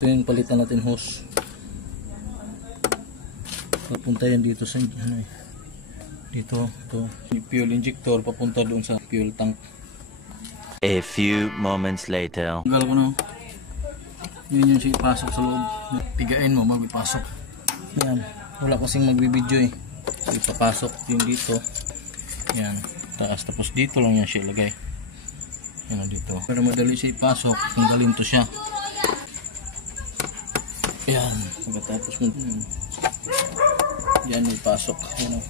Ito yung palitan natin hose. Papunta yan dito sa dito, ito. Yung fuel injector papunta doon sa fuel tank. A few moments later. Tanggal ko na. Yun yung siya ipasok sa loob. Pigain mo bago ipasok. Yan. Wala kasing magbibideo eh. So ipapasok yung dito. Yan. Taas. Tapos dito lang yan siya ilagay. Yan dito. Pero madali siya ipasok. Tanggalin to siya. Yan. Pagkatapos mo. Yan ipasok. Yan o.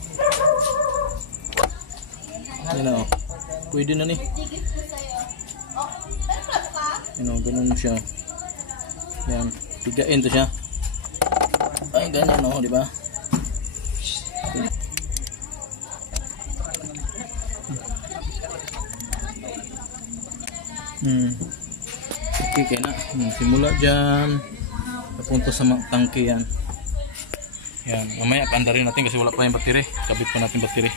Yan o. Pwede na ni. Yan o. Ganun siya. Yan. Pigain to siya. Ay ganyan o. Diba? Okay kaya na. Simula dyan. Papunta sa tangke yan. Yan. Mamaya paandarin natin kasi wala pa yung battery. Kabit pa natin battery.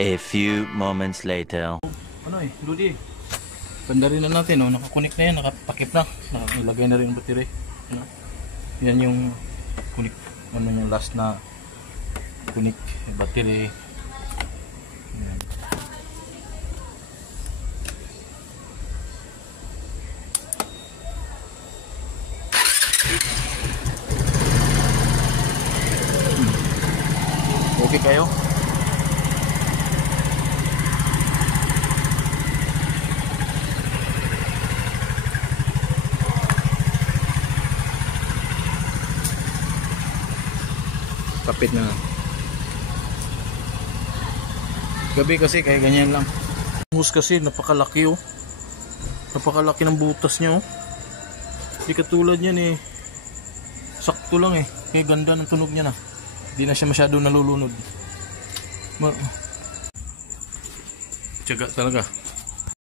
A few moments later. Ano eh, Rudy? Pandarin na natin, oh. Nakakunik na yan, nakapakip na. Nilagay na rin yung battery. Ano? Yan yung kunik, ano yung last na kunik, battery. Yan. Okay kayo? Kapit na. Gabi kasi kaya ganyan lang. Hose kasi napakalaki oh. Napakalaki ng butas niya oh. Hindi katulad niyan eh. Sakto lang eh. Kaya ganda ng tunog niya na. Hindi na siya masyado nalulunod. Tiyaga talaga.